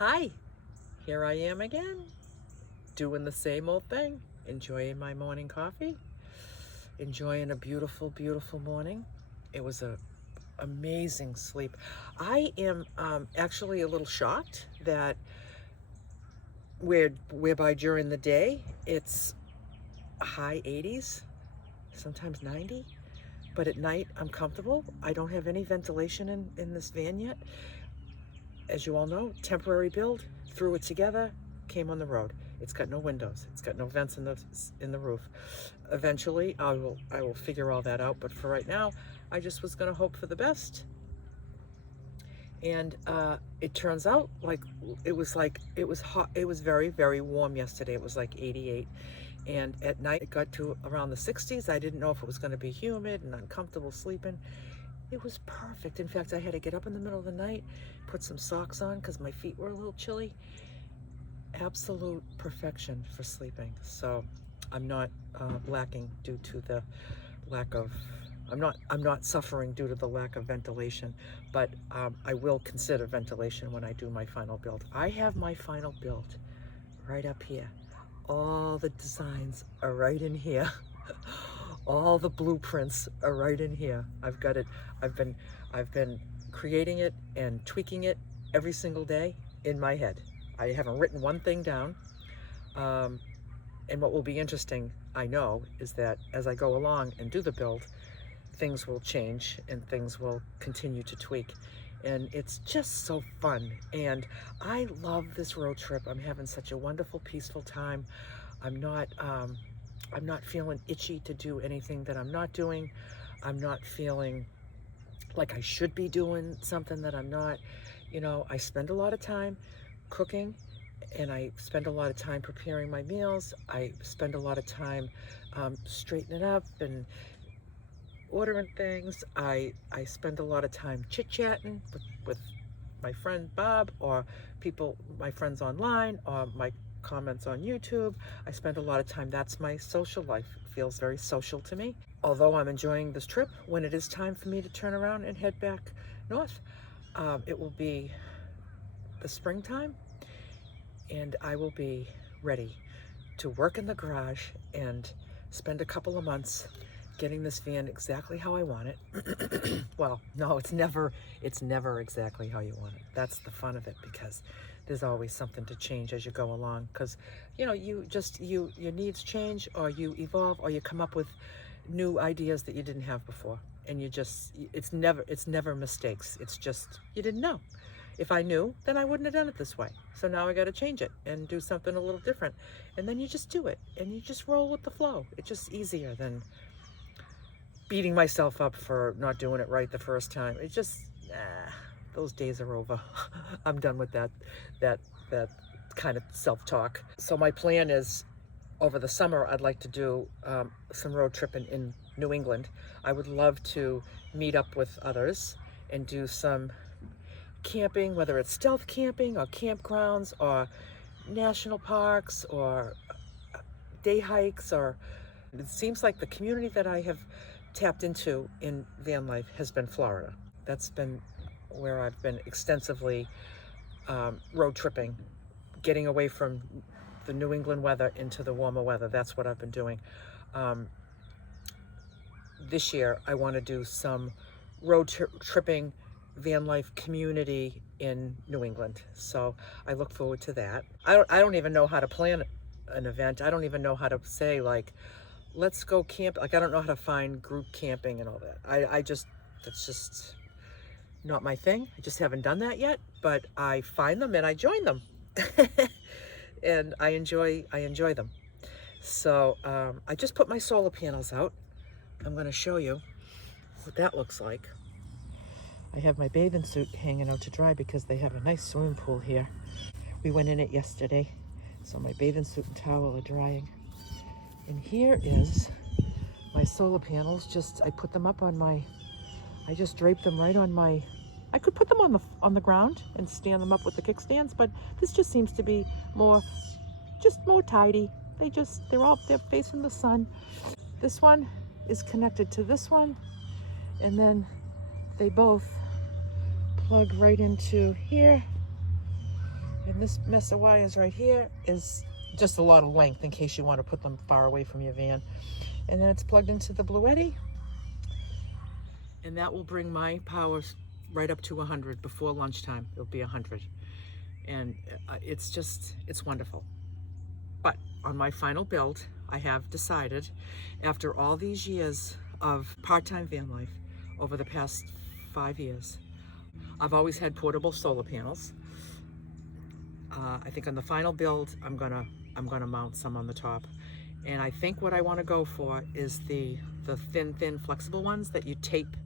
Hi, here I am again, doing the same old thing, enjoying my morning coffee, enjoying a beautiful, beautiful morning. It was a amazing sleep. I am actually a little shocked that whereby during the day it's high 80s, sometimes 90, but at night I'm comfortable. I don't have any ventilation in this van yet. As you all know, temporary build, threw it together, came on the road. It's got no windows. It's got no vents in the roof. Eventually, I will figure all that out. But for right now, I just was going to hope for the best. And it turns out like it was hot. It was very, very warm yesterday. It was like 88. And at night, it got to around the 60s. I didn't know if it was going to be humid and uncomfortable sleeping. It was perfect. In fact, I had to get up in the middle of the night, put some socks on because my feet were a little chilly. Absolute perfection for sleeping. So I'm not lacking due to the lack of, I'm not suffering due to the lack of ventilation, but I will consider ventilation when I do my final build. I have my final build right up here. All the designs are right in here. All the blueprints are right in here. I've got it. I've been creating it and tweaking it every single day in my head. I haven't written one thing down. And what will be interesting, I know, is that as I go along and do the build, things will change and things will continue to tweak. And it's just so fun. And I love this road trip. I'm having such a wonderful, peaceful time. I'm not feeling itchy to do anything that I'm not doing. I'm not feeling like I should be doing something that I'm not. You know, I spend a lot of time cooking and I spend a lot of time preparing my meals. I spend a lot of time straightening up and ordering things. I spend a lot of time chit-chatting with my friend Bob or my friends online or my comments on YouTube. I spend a lot of time. That's my social life. It feels very social to me. Although I'm enjoying this trip, when it is time for me to turn around and head back north, it will be the springtime and I will be ready to work in the garage and spend a couple of months getting this van exactly how I want it. Well, no, it's never exactly how you want it. That's the fun of it, because there's always something to change as you go along, because you know, your needs change, or you evolve, or you come up with new ideas that you didn't have before, and it's never mistakes. It's just you didn't know. If I knew, then I wouldn't have done it this way. So now I got to change it and do something a little different, and then you just do it and you just roll with the flow. It's just easier than beating myself up for not doing it right the first time. It just, those days are over. I'm done with that kind of self-talk. So my plan is, over the summer, I'd like to do some road tripping in New England. I would love to meet up with others and do some camping, whether it's stealth camping or campgrounds or national parks or day hikes. Or it seems like the community that I have tapped into in van life has been Florida. That's been where I've been extensively road tripping, getting away from the New England weather into the warmer weather. That's what I've been doing. This year I want to do some road tripping van life community in New England. So I look forward to that. I don't even know how to plan an event. I don't even know how to say, like, let's go camp. Like, I don't know how to find group camping and all that. That's just not my thing. I just haven't done that yet, but I find them and I join them. And I enjoy them. So I just put my solar panels out. I'm going to show you what that looks like. I have my bathing suit hanging out to dry because they have a nice swimming pool here. We went in it yesterday, so my bathing suit and towel are drying. And here is my solar panels. I put them up on I just draped them right on I could put them on the ground and stand them up with the kickstands, but this just seems to be more tidy. They're facing the sun. This one is connected to this one, and then they both plug right into here. And this mess of wires right here is just a lot of length in case you want to put them far away from your van. And then it's plugged into the Bluetti. And that will bring my power right up to 100 before lunchtime. It'll be 100. And it's wonderful. But on my final build, I have decided, after all these years of part-time van life, over the past 5 years, I've always had portable solar panels. I think on the final build, I'm gonna mount some on the top. And I think what I want to go for is the thin flexible ones that you tape.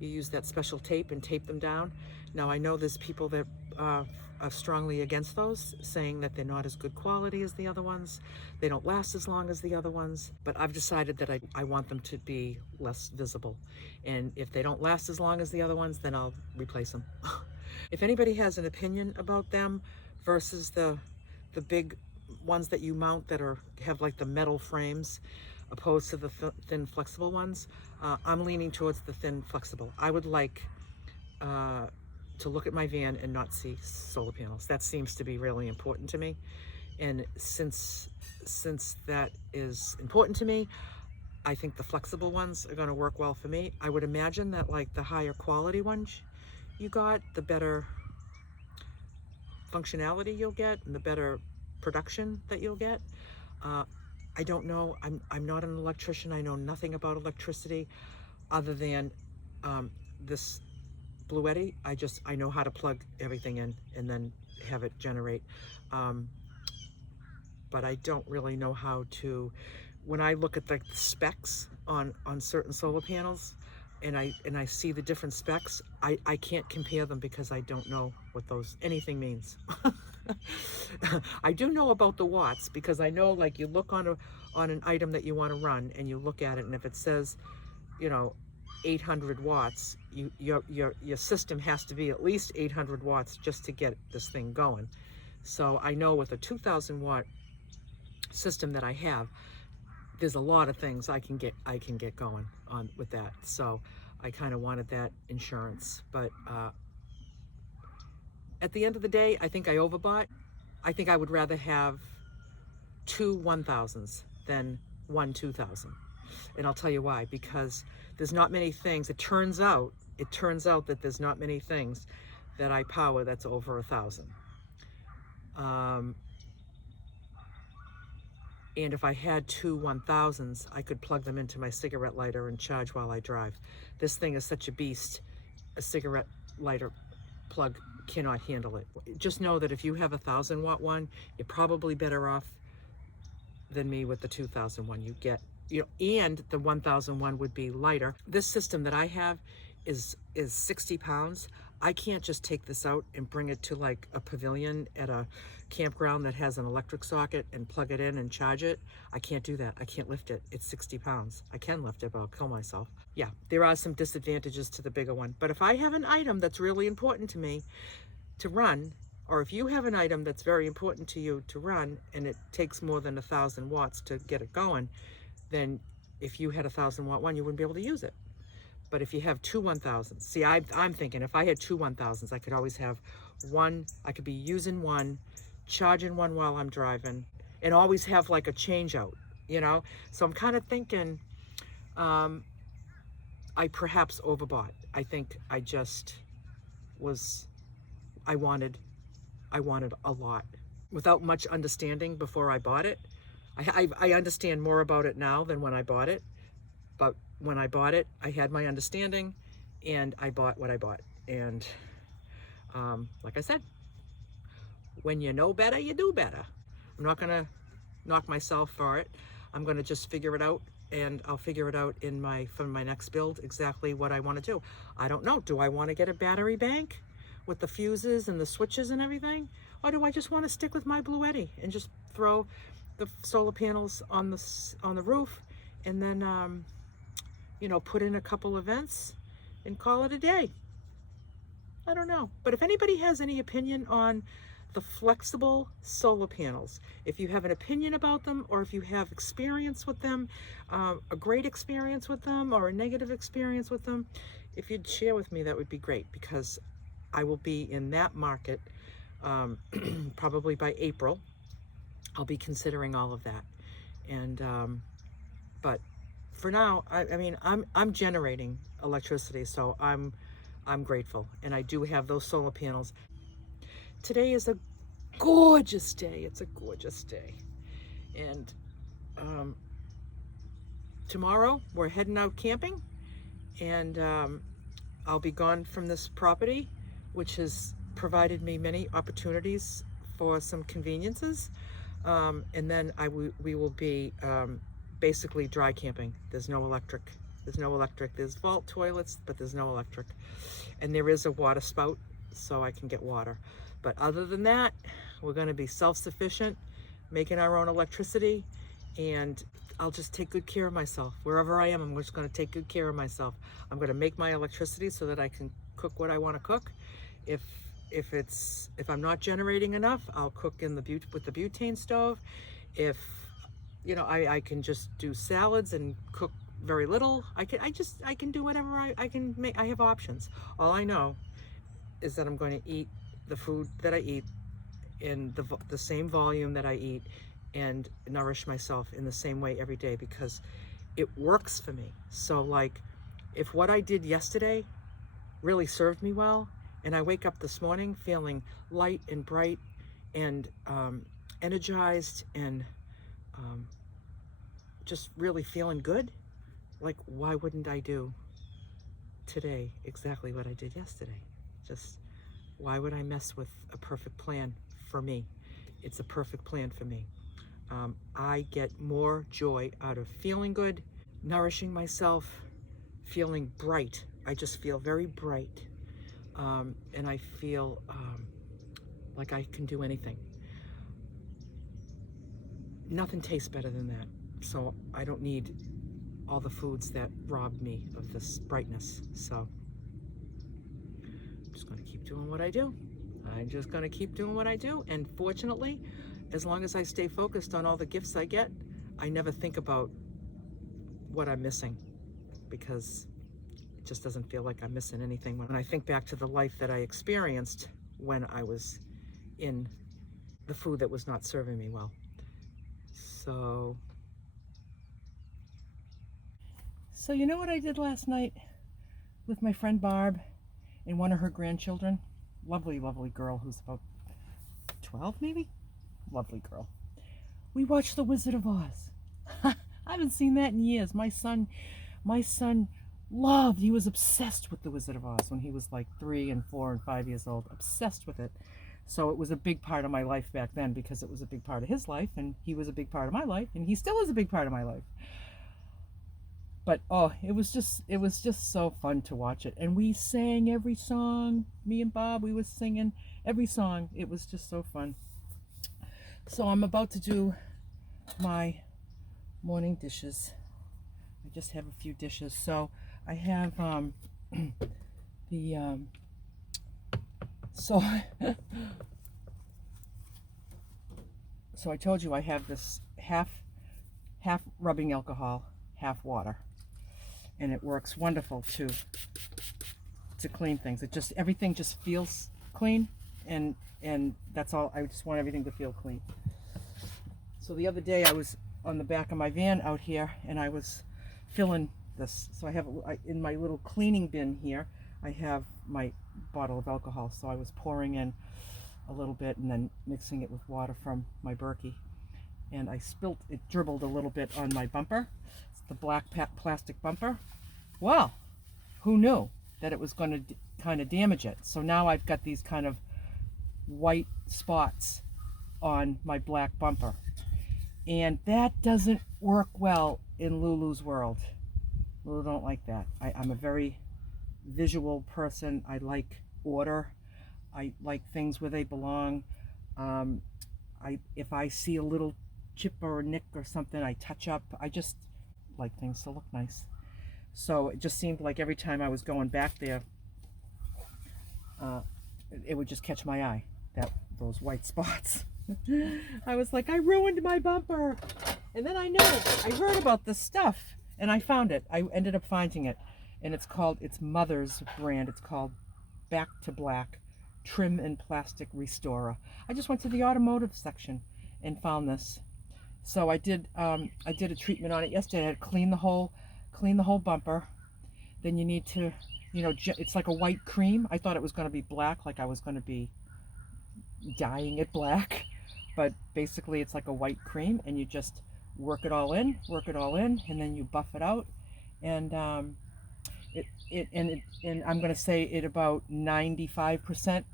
You use that special tape and tape them down. Now I know there's people that are strongly against those, saying that they're not as good quality as the other ones. They don't last as long as the other ones. But I've decided that I want them to be less visible. And if they don't last as long as the other ones, then I'll replace them. If anybody has an opinion about them versus the big ones that you mount that have like the metal frames, opposed to the thin flexible ones, I'm leaning towards the thin flexible. I would like to look at my van and not see solar panels. That seems to be really important to me. And since that is important to me, I think the flexible ones are going to work well for me. I would imagine that like the higher quality ones you got, the better functionality you'll get and the better production that you'll get. I don't know. I'm not an electrician. I know nothing about electricity other than this Bluetti. I know how to plug everything in and then have it generate. But I don't really know how to, when I look at the specs on certain solar panels and I see the different specs, I can't compare them because I don't know what anything means. I do know about the watts because I know, like, you look on an item that you want to run and you look at it, and if it says, 800 watts, your system has to be at least 800 watts just to get this thing going. So I know with a 2,000 watt system that I have, there's a lot of things I can get going on with that. So I kind of wanted that insurance, but at the end of the day, I think I overbought. I think I would rather have 2 1,000s than 1 2,000. And I'll tell you why, because there's not many things. It turns out that there's not many things that I power that's over 1,000. And if I had 2 1,000s, I could plug them into my cigarette lighter and charge while I drive. This thing is such a beast. A cigarette lighter plug cannot handle it. Just know that if you have a 1,000 watt one, you're probably better off than me with the 2,000 one. You get, and the 1,000 one would be lighter. This system that I have is 60 pounds. I can't just take this out and bring it to like a pavilion at a campground that has an electric socket and plug it in and charge it. I can't do that. I can't lift it. It's 60 pounds. I can lift it, but I'll kill myself. Yeah, there are some disadvantages to the bigger one. But if I have an item that's really important to me to run, or if you have an item that's very important to you to run and it takes more than 1,000 watts to get it going, then if you had a 1,000 watt one, you wouldn't be able to use it. But if you have 2 1,000s, see, I'm thinking if I had 2 1,000s, I could always have one. I could be using one, charging one while I'm driving, and always have like a change out, So I'm kind of thinking I perhaps overbought. I think I wanted a lot without much understanding before I bought it. I understand more about it now than when I bought it, but when I bought it, I had my understanding, and I bought what I bought. And like I said, when you know better, you do better. I'm not gonna knock myself for it. I'm gonna just figure it out, and I'll figure it out for my next build exactly what I want to do. I don't know. Do I want to get a battery bank with the fuses and the switches and everything, or do I just want to stick with my Bluetti and just throw the solar panels on the roof, and then put in a couple of vents and call it a day? I don't know. But if anybody has any opinion on the flexible solar panels, if you have an opinion about them, or if you have experience with them, a great experience with them or a negative experience with them, if you'd share with me, that would be great, because I will be in that market Probably by April, I'll be considering all of that. And but for now, I mean, I'm generating electricity, so I'm grateful, and I do have those solar panels. Today is a gorgeous day. It's a gorgeous day, and um, tomorrow we're heading out camping, and I'll be gone from this property, which has provided me many opportunities for some conveniences. And then we will be basically dry camping. There's no electric. There's no electric. There's vault toilets, but there's no electric. And there is a water spout, so I can get water. But other than that, we're going to be self-sufficient, making our own electricity, and I'll just take good care of myself. Wherever I am, I'm just going to take good care of myself. I'm going to make my electricity so that I can cook what I want to cook. If I'm not generating enough, I'll cook in with the butane stove. If I can just do salads and cook very little. I can do whatever I can make. I have options. All I know is that I'm going to eat the food that I eat in the same volume that I eat, and nourish myself in the same way every day, because it works for me. So like, if what I did yesterday really served me well, and I wake up this morning feeling light and bright and energized and just really feeling good, like, why wouldn't I do today exactly what I did yesterday? Just, why would I mess with a perfect plan for me? It's a perfect plan for me. I get more joy out of feeling good, nourishing myself, feeling bright. I just feel very bright. And I feel like I can do anything. Nothing tastes better than that. So I don't need all the foods that rob me of this brightness. So I'm just going to keep doing what I do. I'm just going to keep doing what I do. And fortunately, as long as I stay focused on all the gifts I get, I never think about what I'm missing, because it just doesn't feel like I'm missing anything when I think back to the life that I experienced when I was in the food that was not serving me well. So you know what I did last night with my friend Barb and one of her grandchildren? Lovely, lovely girl who's about 12 maybe? Lovely girl. We watched The Wizard of Oz. I haven't seen that in years. My son he was obsessed with The Wizard of Oz when he was like 3 and 4 and 5 years old. Obsessed with it. So it was a big part of my life back then, because it was a big part of his life, and he was a big part of my life, and he still is a big part of my life. But oh, it was just so fun to watch it. And we sang every song. Me and Bob, we was singing every song. It was just so fun. So I'm about to do my morning dishes. I just have a few dishes. So I have so I told you I have this half rubbing alcohol, half water, and it works wonderful to clean things. Everything just feels clean, and that's all. I just want everything to feel clean. So the other day I was on the back of my van out here, and I was filling this. So I have in my little cleaning bin here, I have my bottle of alcohol. So I was pouring in a little bit and then mixing it with water from my Berkey, and I spilt it, dribbled a little bit on my bumper. It's the black plastic bumper. Well, who knew that it was going to kind of damage it? So now I've got these kind of white spots on my black bumper, and that doesn't work well in Lulu's world. Lulu don't like that. I'm a very visual person. I like order. I like things where they belong. If I see a little chip or a nick or something, I touch up. I just like things to look nice. So it just seemed like every time I was going back there, it would just catch my eye, those white spots. I was like, I ruined my bumper. And then I heard about this stuff, and I found it. I ended up finding it, and it's Mother's brand. It's called Back to Black trim and plastic restorer. I just went to the automotive section and found this. So I did a treatment on it yesterday. I had to clean the whole bumper. Then you need to, it's like a white cream. I thought it was going to be black, like I was going to be dyeing it black, but basically it's like a white cream, and you just work it all in, and then you buff it out, and and I'm going to say it about 95%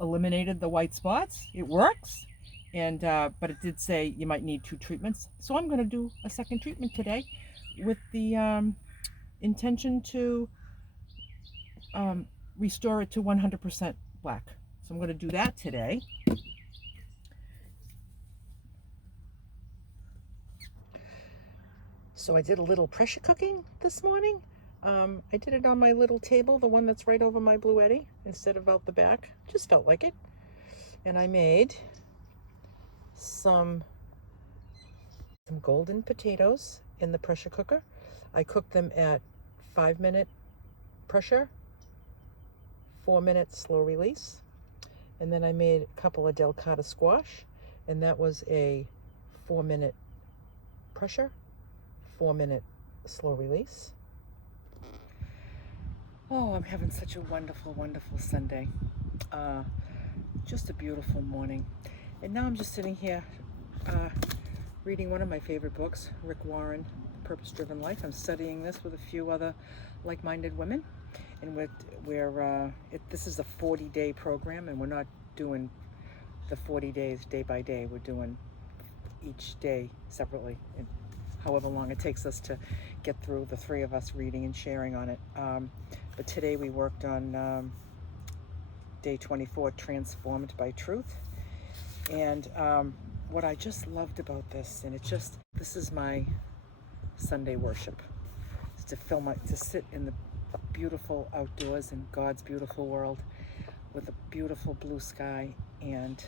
eliminated the white spots. It works, and but it did say you might need 2 treatments. So I'm going to do a second treatment today with the intention to restore it to 100% black. So I'm going to do that today. So I did a little pressure cooking this morning. I did it on my little table, the one that's right over my Bluetti, instead of out the back. Just felt like it. And I made some golden potatoes in the pressure cooker. I cooked them at 5-minute pressure, 4-minute slow release. And then I made a couple of delicata squash, and that was a 4-minute pressure, 4-minute slow release. Oh, I'm having such a wonderful, wonderful Sunday. Just a beautiful morning. And now I'm just sitting here reading one of my favorite books, Rick Warren, Purpose-Driven Life. I'm studying this with a few other like-minded women. And this is a 40-day program, and we're not doing the 40 days day by day. We're doing each day separately, and however long it takes us to get through, the 3 of us reading and sharing on it. But today we worked on day 24, Transformed by Truth. And what I just loved about this, and this is my Sunday worship, is to sit in the beautiful outdoors in God's beautiful world with a beautiful blue sky and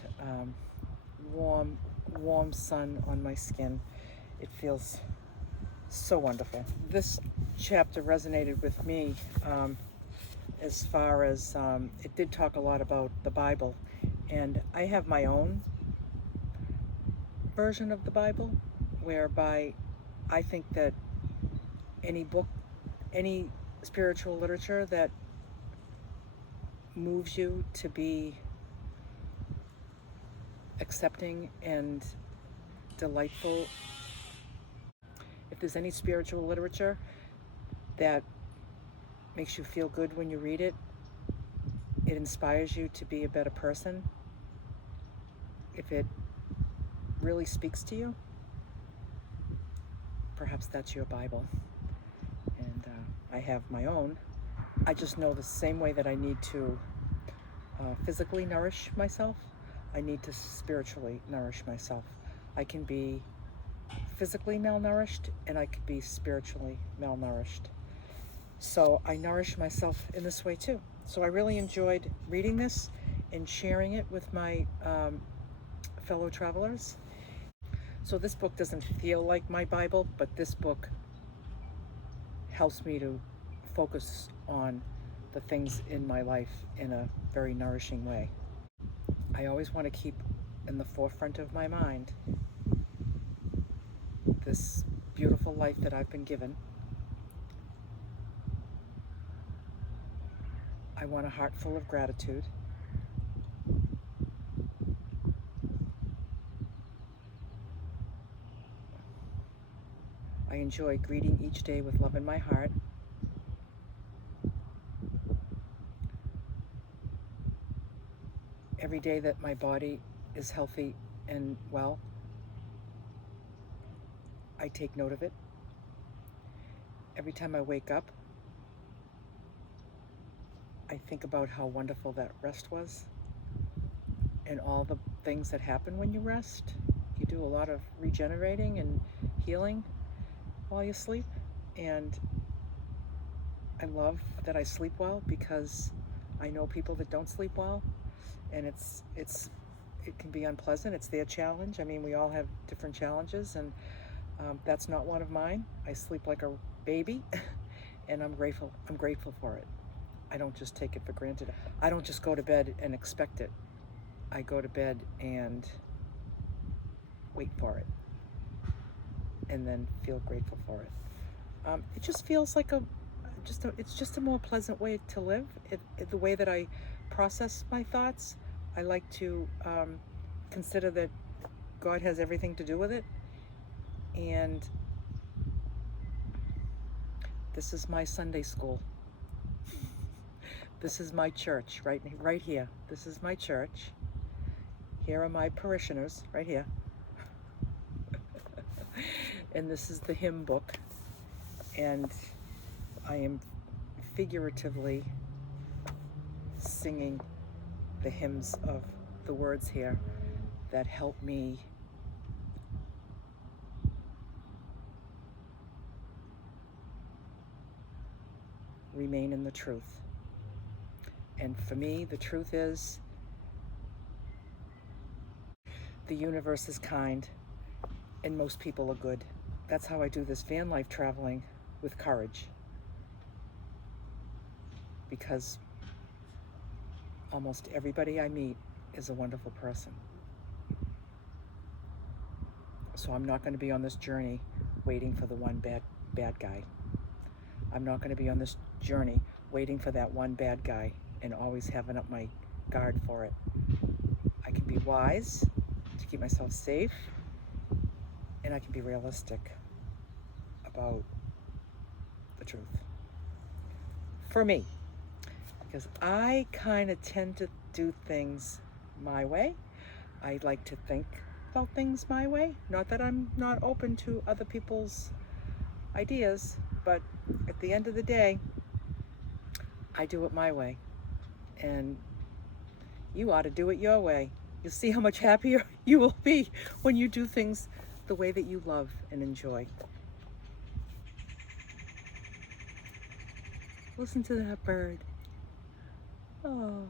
warm sun on my skin. It feels so wonderful. This chapter resonated with me as far as it did talk a lot about the Bible, and I have my own version of the Bible, whereby I think that any book, any spiritual literature that moves you to be accepting and delightful, if there's any spiritual literature that makes you feel good when you read it, it inspires you to be a better person, if it really speaks to you, perhaps that's your Bible. And I have my own. I just know the same way that I need to physically nourish myself, I need to spiritually nourish myself. I can be physically malnourished, and I could be spiritually malnourished. So I nourish myself in this way too. So I really enjoyed reading this and sharing it with my fellow travelers. So this book doesn't feel like my Bible, but this book helps me to focus on the things in my life in a very nourishing way. I always want to keep in the forefront of my mind this beautiful life that I've been given. I want a heart full of gratitude. I enjoy greeting each day with love in my heart. Every day that my body is healthy and well, I take note of it. Every time I wake up, I think about how wonderful that rest was and all the things that happen when you rest. You do a lot of regenerating and healing while you sleep, and I love that I sleep well, because I know people that don't sleep well, and it can be unpleasant. It's their challenge. I mean, we all have different challenges, and that's not one of mine. I sleep like a baby, and I'm grateful for it. I don't just take it for granted. I don't just go to bed and expect it. I go to bed and wait for it, and then feel grateful for it. It just feels like it's just a more pleasant way to live. The way that I process my thoughts, I like to consider that God has everything to do with it, and this is my Sunday school. This is my church, right here. This is my church. Here are my parishioners, right here. And this is the hymn book. And I am figuratively singing the hymns of the words here that help me remain in the truth. And for me, the truth is the universe is kind and most people are good. That's how I do this van life traveling, with courage. Because almost everybody I meet is a wonderful person. So I'm not going to be on this journey waiting for the one bad guy. I'm not going to be on this journey waiting for that one bad guy and always having up my guard for it. I can be wise to keep myself safe, and I can be realistic about the truth. For me, because I kind of tend to do things my way. I like to think about things my way. Not that I'm not open to other people's ideas, but at the end of the day, I do it my way. And you ought to do it your way. You'll see how much happier you will be when you do things the way that you love and enjoy. Listen to that bird. Oh.